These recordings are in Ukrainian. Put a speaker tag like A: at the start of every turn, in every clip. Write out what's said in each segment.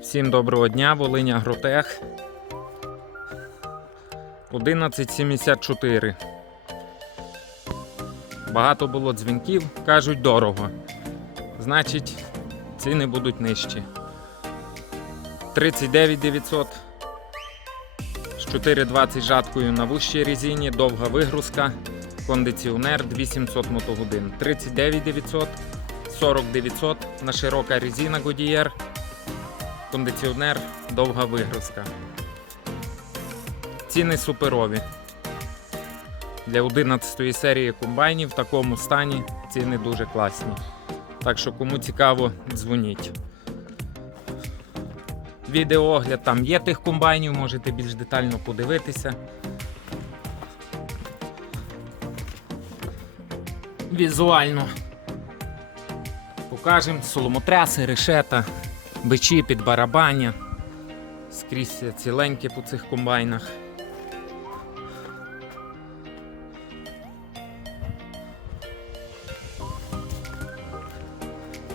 A: Всім доброго дня, Волиня Агротех. 1174. Багато було дзвінків, кажуть дорого. Значить, ціни будуть нижчі. 39 900 з 420 жаткою на вущій резині, довга вигрузка, кондиціонер 2700 мотогодин. 39 900, 40 900 на широка резина Goodyear, кондиціонер, довга вигрузка. Ціни суперові. Для 11 серії комбайнів в такому стані ціни дуже класні. Так що кому цікаво, дзвоніть. Відеоогляд там є тих комбайнів, можете більш детально подивитися. Візуально покажемо соломотряси, решета, бичі під барабаня. Скрізь ціленькі по цих комбайнах.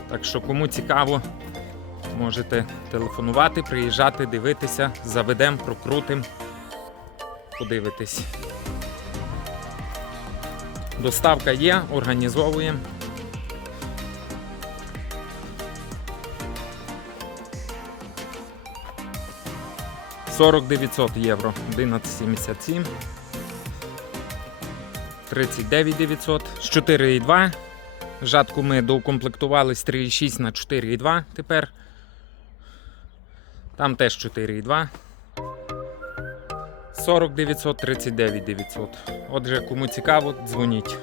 A: Так що кому цікаво, можете телефонувати, приїжджати, дивитися, заведемо, прокрутимо, подивитись. Доставка є, організовуємо. Сорок 900 євро, 1177. 39 900, з 4,2. Жатку ми доукомплектували з 3,6 на 4,2 тепер. Там теж 4,2. 40 900, 39 900. Отже, кому цікаво, дзвоніть.